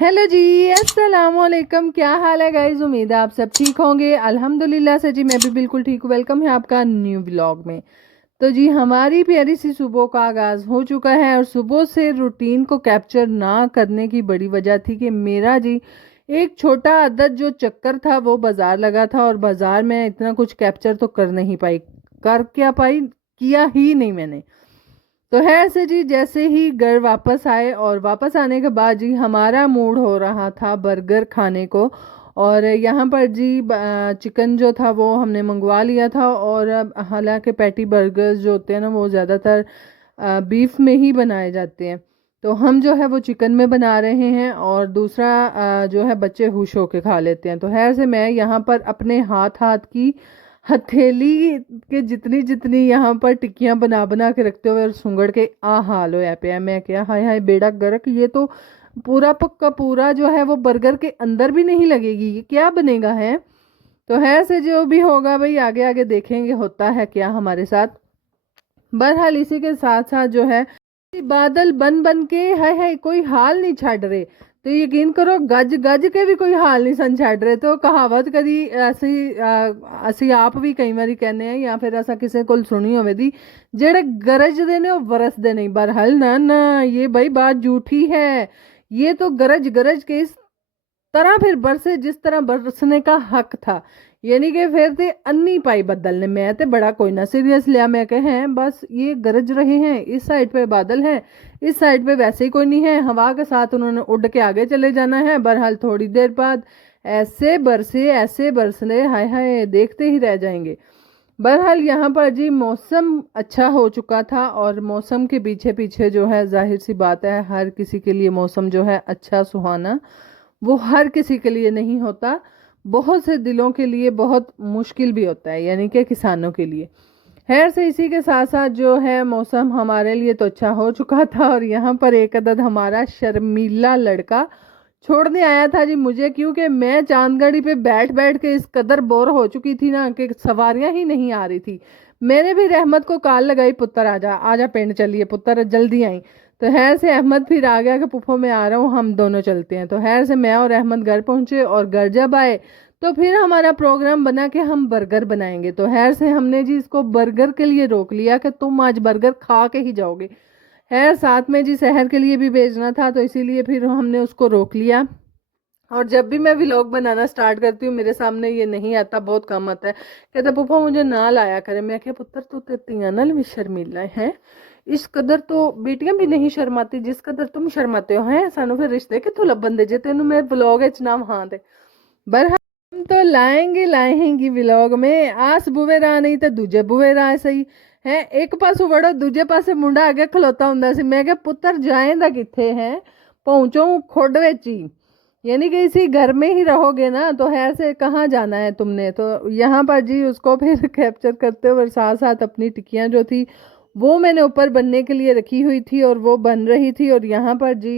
Hello जी। अस्सलाम वालेकुम। क्या हाल है गाइज? उम्मीद है आप सब ठीक होंगे। अल्हम्दुलिल्लाह से जी मैं भी बिल्कुल ठीक हूँ। वेलकम है आपका न्यू व्लॉग में। तो जी हमारी प्यारी सी सुबह का आगाज़ हो चुका है और सुबह से रूटीन को कैप्चर ना करने की बड़ी वजह थी कि मेरा जी एक छोटा आदत जो चक्कर था वो बाज़ार लगा था और बाज़ार में इतना कुछ कैप्चर तो कर नहीं पाई। कर क्या पाई, किया ही नहीं मैंने। तो है ऐसे जी, जैसे ही घर वापस आए और वापस आने के बाद जी हमारा मूड हो रहा था बर्गर खाने को। और यहाँ पर जी चिकन जो था वो हमने मंगवा लिया था। और हालांकि पैटी बर्गर्स जो होते हैं ना वो ज़्यादातर बीफ में ही बनाए जाते हैं। तो हम जो है वो चिकन में बना रहे हैं और दूसरा जो है बच्चे खुश होके खा लेते हैं। तो है ऐसे मैं यहाँ पर अपने हाथ हाथ की हथेली के जितनी जितनी यहाँ पर टिक्कियां बना बना के रखते हुए और सुंगड़ के आ हाल होया पे है। मैं क्या, हाय हाय बेड़ा गर्क, ये तो पूरा पक्का पूरा जो है वो बर्गर के अंदर भी नहीं लगेगी, ये क्या बनेगा है। तो है से जो भी होगा भाई आगे आगे देखेंगे होता है क्या हमारे साथ। बहरहाल इसी के साथ साथ जो है बादल बन बन के हाय हाय कोई हाल नहीं छाड़ रहे। तो यकीन करो गज गज के भी कोई हाल नहीं सन छाड़ रहे। तो कहावत कदी ऐसी ਅਸੀਂ ਆਪ ਵੀ ਕਈ ਵਾਰੀ ਕਹਿੰਦੇ ਆ ਜਾਂ ਫਿਰ ਅਸਾਂ ਕਿਸੇ ਕੋਲ ਸੁਣੀ ਹੋਵੇ ਦੀ ਜਿਹੜੇ ਗਰਜਦੇ ਨੇ ਉਹ ਵਰਸਦੇ नहीं। बहरहाल ना ना, ये भाई बात झूठी है। ये तो गरज गरज के इस तरह फिर बरसे जिस तरह बरसने का हक था। यानी कि फिर ते अन्नी पाई बदल ने, मैं ते बड़ा कोई ना सीरियस लिया। मैं कहे हैं बस ये गरज रहे हैं, इस साइड पे बादल है, इस साइड पे वैसे ही कोई नहीं है, हवा के साथ उन्होंने उड़ के आगे चले जाना है। बहरहाल थोड़ी देर बाद ऐसे बरसने हाय हाय देखते ही रह जाएंगे। बहरहाल यहाँ पर जी मौसम अच्छा हो चुका था और मौसम के पीछे पीछे जो है जाहिर सी बात है हर किसी के लिए मौसम जो है अच्छा सुहाना वो हर किसी के लिए नहीं होता। बहुत से दिलों के लिए बहुत मुश्किल भी होता है, यानी कि किसानों के लिए। खैर से इसी के साथ साथ जो है मौसम हमारे लिए तो अच्छा हो चुका था और यहाँ पर एक अदद हमारा शर्मीला लड़का छोड़ने आया था जी मुझे, क्योंकि मैं चांदगढ़ी पे बैठ बैठ के इस कदर बोर हो चुकी थी ना कि सवारियां ही नहीं आ रही थी। मैंने भी रहमत को कॉल लगाई, पुत्र आजा आजा पिंड चलिए पुत्र जल्दी आई। तो हैर से अहमद फिर आ गया कि पुप्पो मैं आ रहा हूँ हम दोनों चलते हैं। तो हैर से मैं और अहमद घर पहुंचे और घर जब आए तो फिर हमारा प्रोग्राम बना कि हम बर्गर बनाएंगे। तो हैर से हमने जी इसको बर्गर के लिए रोक लिया कि तुम आज बर्गर खा के ही जाओगे। है साथ में जी शहर के लिए भी भेजना था तो इसीलिए फिर हमने उसको रोक लिया। और जब भी मैं व्लॉग बनाना स्टार्ट करती हूँ मेरे सामने ये नहीं आता, बहुत कम आता है। कहता पुप्पा मुझे ना लाया करे। मैं क्या पुत्र तू ते तियां नाल भी शर्मीला है, इस कदर तो बेटियां भी नहीं शर्माती जिस कदर तुम शर्माते हो। हैं सानू फिर रिश्ते कितों लभन दे जे तेनू मैं व्लॉग च नाम हाँ दे। बहरहाल हम तो लाएंगी व्लॉग में। आस बुवे राह नहीं तो दूजे बुवे राह सही है। एक पासों वड़ो दूजे पासे मुंडा अगे खलोता हुंदा सी। मैं क्या पुत्र जाएंदा किथे है, पहुंचो खुड विच ही। यानी कि इसी घर में ही रहोगे ना तो है से कहाँ जाना है तुमने। तो यहाँ पर जी उसको फिर कैप्चर करते हुए साथ साथ अपनी टिक्कियाँ जो थी वो मैंने ऊपर बनने के लिए रखी हुई थी और वो बन रही थी। और यहाँ पर जी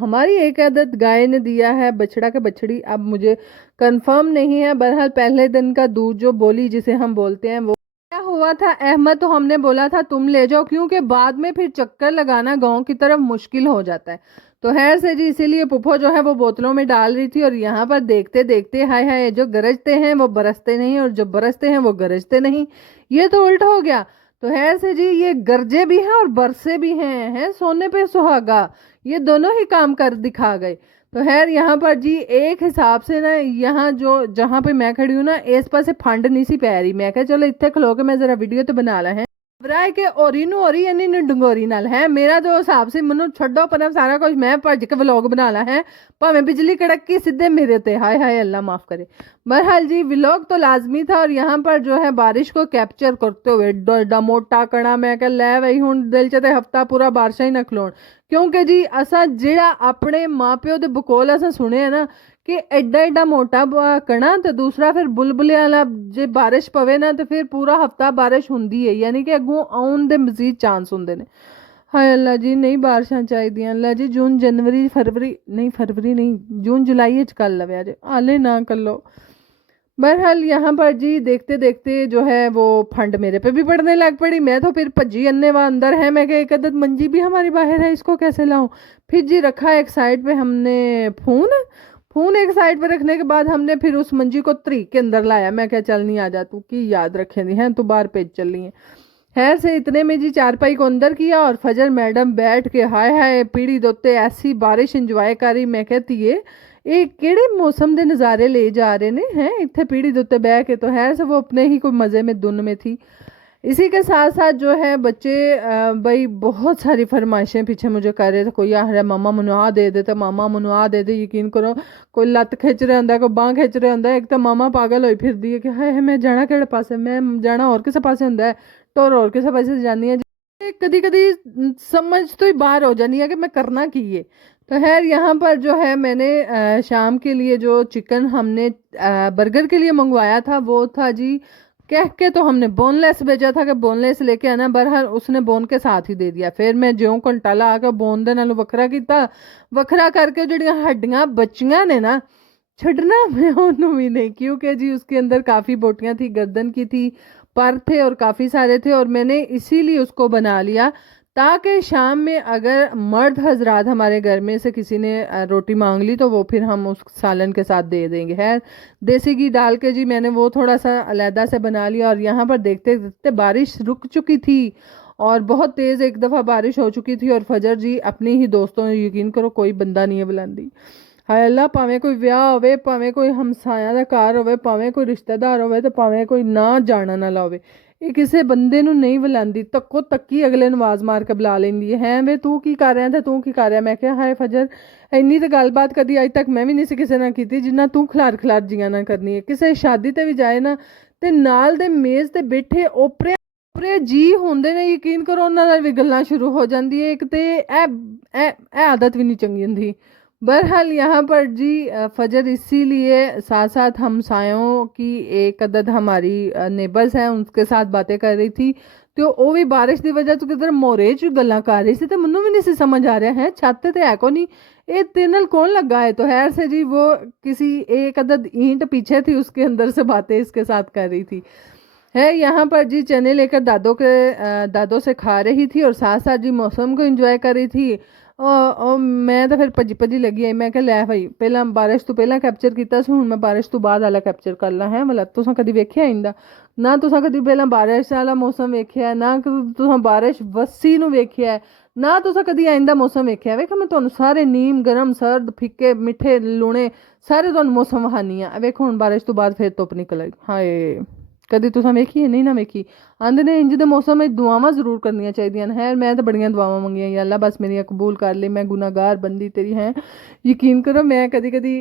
हमारी एक आदत गाय ने दिया है बछड़ा के बछड़ी, अब मुझे कंफर्म नहीं है। बहरहाल पहले दिन का दूध जो बोली जिसे हम बोलते हैं वो क्या हुआ था अहमद, तो हमने बोला था तुम ले जाओ क्योंकि बाद में फिर चक्कर लगाना गांव की तरफ मुश्किल हो जाता है। तो खैर से जी इसीलिए पुप्पो जो है वो बोतलों में डाल रही थी और यहाँ पर देखते देखते हाय हाय जो गरजते हैं वो बरसते नहीं और जो बरसते हैं वो गरजते नहीं, ये तो उल्टा हो गया। तो है से जी ये गरजे भी हैं और बरसे भी हैं सोने पे सुहागा, ये दोनों ही काम कर दिखा गए। तो खैर यहाँ पर जी एक हिसाब से ना यहाँ जो जहाँ पे मैं खड़ी हूँ ना इस पास से फंड नहीं सी पै रही। मैं कहा चलो इतने खलो के मैं जरा वीडियो तो बना ला है घबराए के ओरी नू ओरी इन्नी नु डंगोरी नाल है मेरा जो हिसाब से मनु छड्डो पर सारा कुछ मैं भज के व्लॉग बना ला है भावें बिजली कड़क की सीधे मेरे ते। हाय हाय अल्लाह माफ करे। बहरहाल जी व्लॉग तो लाजमी था और यहाँ पर जो है बारिश को कैप्चर करते हुए डा मोटा कणा मैं कह लै वही हूँ दिल च ते हफ्ता पूरा बारिशा ही ना खलोण। क्योंकि जी असा जेड़ा अपने माँ प्यो दे बकोल असा सुने है ना कि एडा एडा मोटा कणा तो दूसरा फिर बुलबुले वाला जे बारिश पवे ना तो फिर पूरा हफ्ता बारिश हुंदी है, यानी कि अगों आउन दे मजीद चांस हुंदे ने। हाय अल्लाह जी नहीं बारिशां चाहिदियां अल्लाह जी। जून जनवरी फरवरी नहीं जून जुलाई च कर लवे अजे हाले ना कर लो। बहरहाल यहाँ पर जी देखते देखते जो है वो फंड मेरे पे भी पड़ने लग पड़ी। मैं तो फिर भज्जी अन्ने वहाँ अंदर है, मैं एक अदद मंजी भी हमारी बाहर है, इसको कैसे लाऊं। फिर जी रखा एक साइड पे हमने फोन। फोन एक साइड पे रखने के बाद हमने फिर उस मंजी को तरीक के अंदर लाया। मैं क्या चल नहीं आ जा तू की याद रखे दी है, तू बाहर पेज चल रही है। खैर से इतने में जी चारपाई को अंदर किया और फजर मैडम बैठ के हाय हाय पीढ़ी दोते ऐसी बारिश इंजॉय करी। मैं कहती है ਇਹ ਕਿਹੜੇ मौसम ਦੇ नज़ारे ले जा रहे ने हैं इतने पीढ़ी ਦੇ ਉੱਤੇ बह के। तो खैर से वो अपने ही कोई मज़े में धुन में थी। इसी के साथ साथ जो है बच्चे भाई बहुत सारी फरमाइशें पीछे मुझे कर रहे थे। कोई आ रहा मामा मनु आ दे दे, तो मामा मनु आ दे दे। यकीन करो कोई लत्त खिंच रहा होंगे, कोई बांह खिंच रहा होंगे। एक तो मामा पागल होई फिरदी है कि हाय मैं जाना केड़े पासे, मैं जाना और किसे पासे होंगे है, टोर और किसे पासे जानी है। कदी कदी समझ तो ही बाहर हो जानी है कि मैं करना की है। तो खैर यहाँ पर जो है मैंने शाम के लिए जो चिकन हमने बर्गर के लिए मंगवाया था वो था जी, कह के तो हमने बोनलेस भेजा था कि बोनलेस लेके आना। बहरहाल उसने बोन के साथ ही दे दिया। फिर मैं ज्यों घंटाला आकर बोन दे नालों वखरा किया। वखरा करके जड़ियाँ हड्डियाँ बचियां ने ना छड़ना मैं उन्होंने भी नहीं, क्योंकि जी उसके अंदर काफ़ी बोटियां थी, गर्दन की थी, पर थे और काफ़ी सारे थे। और मैंने इसीलिए उसको बना लिया ताकि शाम में अगर मर्द हजरात हमारे घर में से किसी ने रोटी मांग ली तो वो फिर हम उस सालन के साथ दे देंगे। है देसी घी डाल के जी मैंने वो थोड़ा सा अलहदा से बना लिया। और यहाँ पर देखते देखते बारिश रुक चुकी थी और बहुत तेज़ एक दफ़ा बारिश हो चुकी थी। और फजर जी अपनी ही दोस्तों ने, यकीन करो कोई बंदा नहीं है बुलांदी, हाय अल्लाह, भावें कोई ब्याह होवे, भावें कोई हमसाया दा घर होवे, भावें कोई रिश्तेदार होवे, तो भावें कोई ना जाना ना होवे, ਇਹ ਕਿਸੇ ਬੰਦੇ ਨੂੰ ਨਹੀਂ ਬੁਲਾਉਂਦੀ। ਤੱਕੋ ਤੱਕੀ ਅਗਲੇ ਨੂੰ ਆਵਾਜ਼ ਮਾਰ ਕੇ ਬੁਲਾ ਲੈਂਦੀ ਹੈ ਵੇ ਤੂੰ ਕੀ ਕਰ ਰਿਹਾ ਤੇ ਤੂੰ ਕੀ ਕਰ ਰਿਹਾ। ਮੈਂ ਕਿਹਾ ਹਾਏ ਫਜਰ, ਇੰਨੀ ਤਾਂ ਗੱਲਬਾਤ ਕਦੀ ਅੱਜ ਤੱਕ ਮੈਂ ਵੀ ਨਹੀਂ ਸੀ ਕਿਸੇ ਨਾਲ ਕੀਤੀ ਜਿੰਨਾ ਤੂੰ ਖਿਲਾਰ ਖਿਲਾਰ ਜੀਆਂ ਨਾਲ ਕਰਨੀ ਹੈ। ਕਿਸੇ ਸ਼ਾਦੀ ਤੇ ਵੀ ਜਾਏ ਨਾ ਤੇ ਨਾਲ ਦੇ ਮੇਜ਼ ਤੇ ਬੈਠੇ ਓਪਰੇ ਓਪਰੇ ਜੀ ਹੁੰਦੇ ਨੇ, ਯਕੀਨ ਕਰੋ ਉਹਨਾਂ ਨਾਲ ਵੀ ਗੱਲਾਂ ਸ਼ੁਰੂ ਹੋ ਜਾਂਦੀ ਹੈ। ਇੱਕ ਤੇ ਇਹ ਆਦਤ ਵੀ ਨਹੀਂ ਚੰਗੀ ਹੁੰਦੀ। बहरहाल यहाँ पर जी फजर इसीलिए साथ साथ हमसायों की एक अदद हमारी नेबर्स हैं उनके साथ बातें कर रही थी। तो वो भी बारिश की वजह तो किधर मोरे च गल्लां कर रही थी तो मैनू भी नहीं सी समझ आ रहा है छत ते है को नहीं, ये तेनल कौन लगा है। तो खैर से जी वो किसी एक अदद ईंट पीछे थी उसके अंदर से बातें इसके साथ कर रही थी। है यहाँ पर जी चने लेकर दादों से खा रही थी और साथ साथ जी मौसम को एंजॉय कर रही थी। और मैं तो फिर भजी भजी लगी आई। मैं क्या लै भाई पहला बारिश तो पहला कैप्चर किया हूँ मैं बारिश तो बाद वाला कैप्चर कर ला है। मतलब तुसा कभी वेख्या इंदा ना, तुसा कभी पहला बारिश वाला मौसम वेख्या ना, तुसा बारिश वसी नू वेख्या ना, तुसा कभी आइंदा मौसम वेख्या। वेखो मैं तुहानू सारे नीम गर्म सर्द फिक्के मिठे लूणे सारे तुहानू मौसम वहानी आ। वेखो हुण बारिश तो बाद फिर धुप निकल आई। हाय कदी तुसा वेखी है नहीं ना वेखी। आंदे ने इंज दे मौसम में दुआवां जरूर करनियां चाहिए हैं। मैं तो बड़ियां दुआवां मंगियां या अल्लाह बस मेरियां कबूल कर ले, मैं गुनाहगार बंदी तेरी हैं। यकीन करो मैं कदी कदी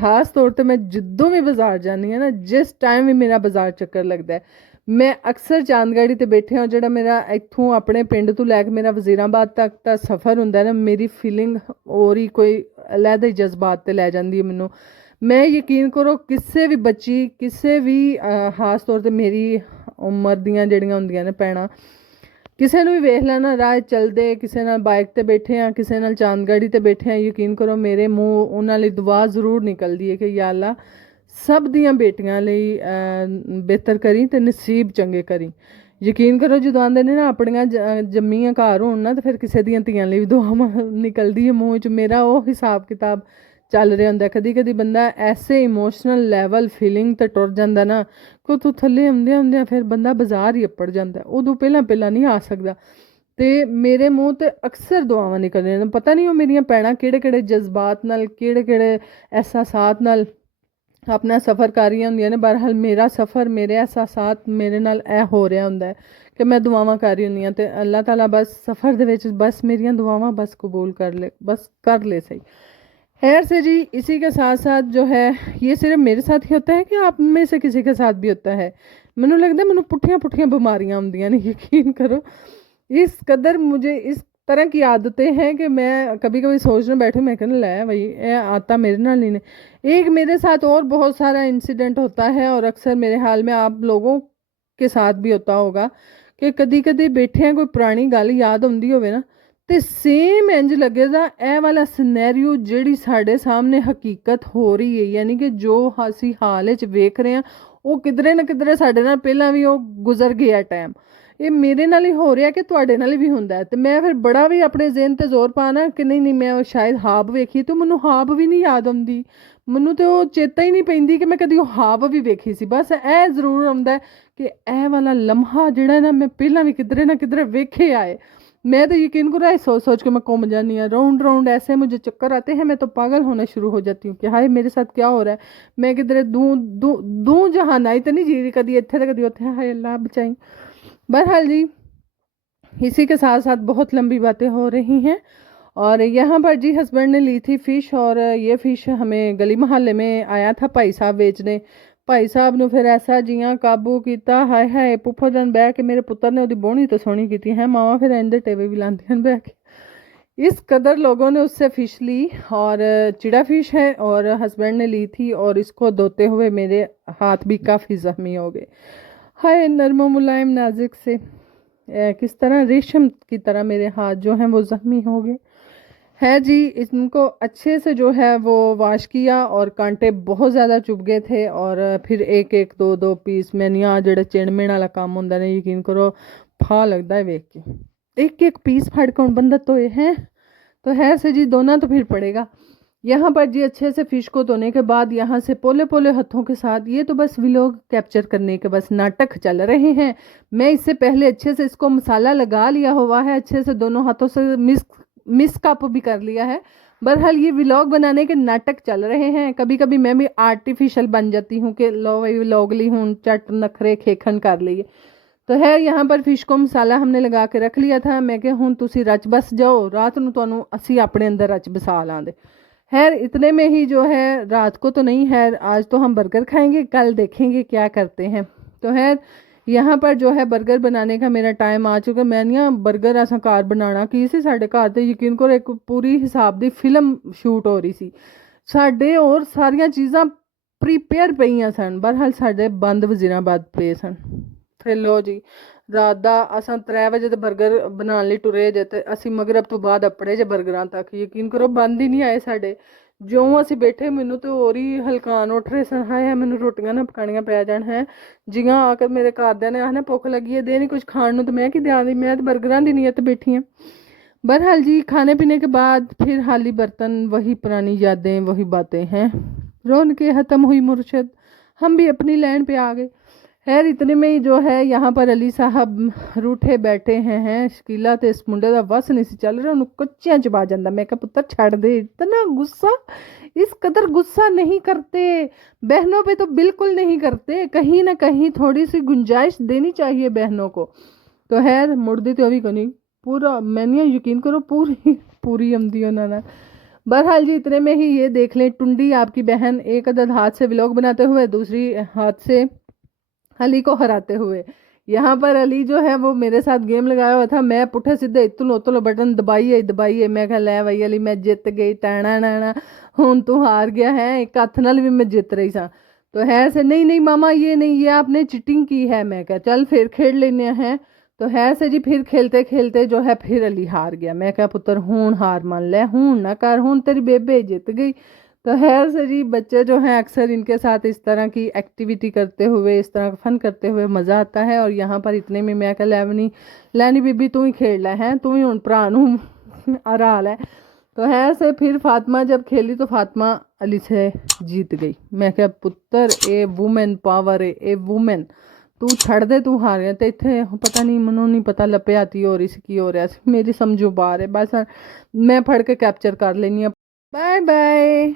खास तौर पर मैं जिद्दों में बाजार जानी है ना, जिस टाइम भी मेरा बाजार चक्कर लगता है मैं अक्सर चांदगढ़ी ते बैठे हो जो मेरा इत्थों अपने पिंड तो लैके मेरा वजीराबाद तक का सफ़र होंदा ना, मेरी फीलिंग और ही कोई अलहदा ही जज्बात ते लै जांदी है मैनू। मैं यकीन करो किसी भी बच्ची किसी भी खास तौर पर मेरी उम्र दियां जड़ियां होंदियां ने भैणां किसी भी वेख लेना राह चलते किसी नाल बाइक ते बैठे हैं किसी नाल चांदगढ़ी ते बैठे हैं, यकीन करो मेरे मूँह उन्हां लई दुआ जरूर निकलदी है कि या अल्लाह सब दियां बेटियां लई बेहतर करी ते नसीब चंगे करी। यकीन करो जो आंदे ने ना अपनियां जम्मियां घर होण ना तो फिर किसी दियां धियां लई दुआ निकलदी है मूँह च। मेरा वो हिसाब किताब चल रहा होंदा। कदी कदी बंदा ऐसे इमोशनल लैवल फीलिंग ते टुर जांदा ना कि तू थल्ले आउंदे आउंदे फिर बंदा बाजार ही अप्पड़ जांदा, उदों पहला नहीं आ सकदा। ते मेरे मूँह ते अक्सर दुआवां निकलदियां ने, पता नहीं वो मेरियां भैणां केड़े केड़े जज्बात नाल केड़े केड़े एहसासात नाल अपना सफ़र कर रही होंदियां ने। बहरहाल मेरा सफ़र मेरे एहसासात मेरे नाल ऐ हो रहा होंदा है कि मैं दुआवां कर रही होंदी ते अल्लाह ताला बस सफ़र दे विच बस मेरियां दुआवां बस कबूल कर ले, बस कर ले सही। खैर से जी इसी के साथ साथ जो है ये सिर्फ मेरे साथ ही होता है कि आप में से किसी के साथ भी होता है। मैनू लगता है मैनू पुठियां पुठियां बीमारियां आउंदियां ने, यकीन करो इस कदर मुझे इस तरह की आदतें हैं कि मैं कभी कभी सोचने बैठूँ मैं कहने लाया भाई ये आता मेरे नाल ही ने। एक मेरे साथ और बहुत सारा इंसिडेंट होता है और अक्सर मेरे हाल में आप लोगों के साथ भी होता होगा कि कदी कदी बैठे हैं कोई पुरानी गल याद आउंदी होवे ना ਤੇ ਸੇਮ ਇੰਜ ਲੱਗੇਗਾ ਇਹ ਵਾਲਾ ਸਿਨੈਰੀਓ ਜਿਹੜੀ ਸਾਡੇ ਸਾਹਮਣੇ ਹਕੀਕਤ ਹੋ ਰਹੀ ਹੈ, ਯਾਨੀ ਕਿ ਜੋ ਅਸੀਂ ਹਾਲ ਵਿੱਚ ਵੇਖ ਰਹੇ ਹਾਂ ਉਹ ਕਿਧਰੇ ਨਾ ਕਿਧਰੇ ਸਾਡੇ ਨਾਲ ਪਹਿਲਾਂ ਵੀ ਉਹ ਗੁਜ਼ਰ ਗਿਆ ਟਾਈਮ। ਇਹ ਮੇਰੇ ਨਾਲ ਹੀ ਹੋ ਰਿਹਾ ਕਿ ਤੁਹਾਡੇ ਨਾਲ ਵੀ ਹੁੰਦਾ ਹੈ। ਤੇ ਮੈਂ ਫਿਰ ਬੜਾ ਵੀ ਆਪਣੇ ਜ਼ਿਹਨ ਤੇ ਜ਼ੋਰ ਪਾਣਾ ਕਿ ਨਹੀਂ ਨਹੀਂ ਮੈਂ ਸ਼ਾਇਦ ਹਾਬ ਵੇਖੀ, ਤੇ ਮੈਨੂੰ ਹਾਬ ਵੀ ਨਹੀਂ ਯਾਦ ਆਉਂਦੀ, ਮੈਨੂੰ ਤੇ ਉਹ ਚੇਤਾ ਹੀ ਨਹੀਂ ਪੈਂਦੀ ਕਿ ਮੈਂ ਕਦੀ ਉਹ ਹਾਬ ਵੀ ਵੇਖੀ ਸੀ। ਬਸ ਇਹ ਜ਼ਰੂਰ ਆਉਂਦਾ ਕਿ ਇਹ ਵਾਲਾ ਲਮਹਾ ਜਿਹੜਾ ਨਾ ਮੈਂ ਪਹਿਲਾਂ ਵੀ ਕਿਧਰੇ ना किधरे वेखे आए। मैं तो यकीन करो सोच सोच के मैं घूम जानी हूँ, राउंड राउंड ऐसे मुझे चक्कर आते हैं, मैं तो पागल होना शुरू हो जाती हूँ कि हाय मेरे साथ क्या हो रहा है। मैं किधरे दू जहान आई तो नहीं जी रही, कभी इतने तो कभी उतने, हाय अल्लाह बचाई। बहरहाल जी इसी के साथ साथ बहुत लंबी बातें हो रही हैं। और यहाँ पर जी हस्बैंड ने ली थी फ़िश, और ये फ़िश हमें गली मोहल्ले में आया था भाई साहब बेचने। भाई साहब ने फिर ऐसा जियां काबू किया, हाय हाय पुफर दिन बह के मेरे पुत्र ने वो बोहनी तो सोहनी की है, मावा फिर इंदे टेवे भी लांदियां बह के। इस कदर लोगों ने उससे फ़िश ली, और चिड़ा फ़िश है, और हस्बैंड ने ली थी, और इसको धोते हुए मेरे हाथ भी काफ़ी ज़ख्मी हो गए। हाय नरमो मुलायम नाजुक से किस तरह रेशम की तरह मेरे हाथ जो हैं वो ज़ख्मी हो गए। है जी, इनको अच्छे से जो है वो वाश किया, और कांटे बहुत ज़्यादा चुभ गए थे। और फिर एक एक दो दो पीस मैंने यहाँ जो चिड़मिण वाला काम होंगे ने, यकीन करो फा लगता है वेख के, एक एक पीस फड़ के बंदा तो ये है, तो है से जी दोना तो फिर पड़ेगा। यहाँ पर जी अच्छे से फ़िश को धोने के बाद यहाँ से पोले पोले हाथों के साथ, ये तो बस व्लॉग कैप्चर करने के बस नाटक चल रहे हैं। मैं इससे पहले अच्छे से इसको मसाला लगा लिया हुआ है, अच्छे से दोनों हाथों से मिस कप भी कर लिया है। बहरहाल ये व्लॉग बनाने के नाटक चल रहे हैं। कभी कभी मैं भी आर्टिफिशियल बन जाती हूँ कि लो भाई व्लॉग ली हूँ, चट नखरे खेखन कर लिए। तो है यहाँ पर फ़िश को मसाला हमने लगा के रख लिया था। मैं क्या हूँ तुसी रच बस जाओ, रात को तुहानू असी अपने अंदर रच बसा लांदे। खैर इतने में ही जो है, रात को तो नहीं है, आज तो हम बर्गर खाएंगे, कल देखेंगे क्या करते हैं। तो है यहाँ पर जो है बर्गर बनाने का मेरा टाइम आ चुका। मैंने बर्गर असा घर बनाना की सी, साडे घर ते यकीन करो एक पूरी हिसाब दी फिल्म शूट हो रही सी साडे, और सारियां चीज़ां प्रीपेयर पईयां सन। बहरहाल साडे बंद वजीराबाद पे सन। फिर लो जी रात दा असां 3 वजे ते बर्गर बनाने लई टुरे जे, ते असीं मगरब तो बाद अपड़े जे बर्गरां तक, यकीन करो बंद ही नहीं आए साडे। ਜਿਉਂ ਅਸੀਂ ਬੈਠੇ ਮੈਨੂੰ ਤੇ ਹੋਰ ਹੀ ਹਲਕਾਨ ਉੱਠ ਰਹੇ ਸਨ, ਹਾਏ ਮੈਨੂੰ ਰੋਟੀਆਂ ਨਾ ਪਕਾਣੀਆਂ ਪੈ ਜਾਣ ਹੈ। ਜਿਹਾਂ ਆ ਕੇ ਮੇਰੇ ਘਰਦਿਆਂ ਨੇ ਆਖਣਾ ਭੁੱਖ ਲੱਗੀ ਹੈ, ਦੇ ਨਹੀਂ ਕੁਝ ਖਾਣ ਨੂੰ, ਤੇ ਮੈਂ ਕੀ ਦਿਆਂ ਦੀ, मैं तो बर्गरां दी नीयत बैठी हूँ। बहरहाल जी खाने पीने के बाद फिर हाली बर्तन, वही पुरानी यादें वही बातें हैं। रौनकें ख़त्म हुई मुर्शद, हम भी अपनी लाइन पे आ गए। खैर इतने में ही जो है यहाँ पर अली साहब रूठे बैठे हैं शकीला तो इस मुंडे का वस नहीं सी चल रहा, उन्होंने कच्चियां चबा जाता। मैं कहा पुत्र छड़ दे, इतना गुस्सा, इस कदर गुस्सा नहीं करते, बहनों पे तो बिल्कुल नहीं करते, कहीं ना कहीं थोड़ी सी गुंजाइश देनी चाहिए बहनों को। तो खैर मुड़दी तो अभी कोनी, पूरा मैंने यकीन करो पूरी पूरी आमदी उन्होंने। बहरहाल जी इतने में ही ये देख लें, टुंडी आपकी बहन एक अदद हाथ से व्लॉग बनाते हुए, दूसरी हाथ से अली को हराते हुए। यहाँ पर अली जो है वो मेरे साथ गेम लगाया हुआ था, मैं पुठे सीधे इतलो उतलो बटन दबाइए, मैं कहा लै भाई अली मैं जित गई, टैना नैना हूँ तू हार गया है, एक हथ नाल भी मैं जित रही सा। तो है से नहीं नहीं मामा ये नहीं, ये आपने चीटिंग की है। मैं कहा चल फिर खेल लेने हैं। तो है से जी फिर खेलते खेलते जो है फिर अली हार गया। मैं कहा पुत्र हूँ हार मान ले, हूँ ना कर, हूँ तेरी बेबे जित गई। तो खैर से जी बच्चे जो हैं अक्सर इनके साथ इस तरह की एक्टिविटी करते हुए, इस तरह का फ़न करते हुए मज़ा आता है। और यहाँ पर इतने में मैं कह लैनी बीबी तू ही खेल रहा है, तू ही हूँ भरा नूं हरा लै। तो खैर से फिर फातिमा जब खेली तो फातिमा अली से जीत गई। मैं क्या पुत्र ए वूमेन पावर ए वूमेन, तू छड़ दे, तू हार गया। तो इतने पता नहीं मनो नहीं पता लपे आती हो रही सी की हो रहा, मेरी समझो बाहर है। बस मैं फड़ के कैप्चर कर लेनी। Bye bye.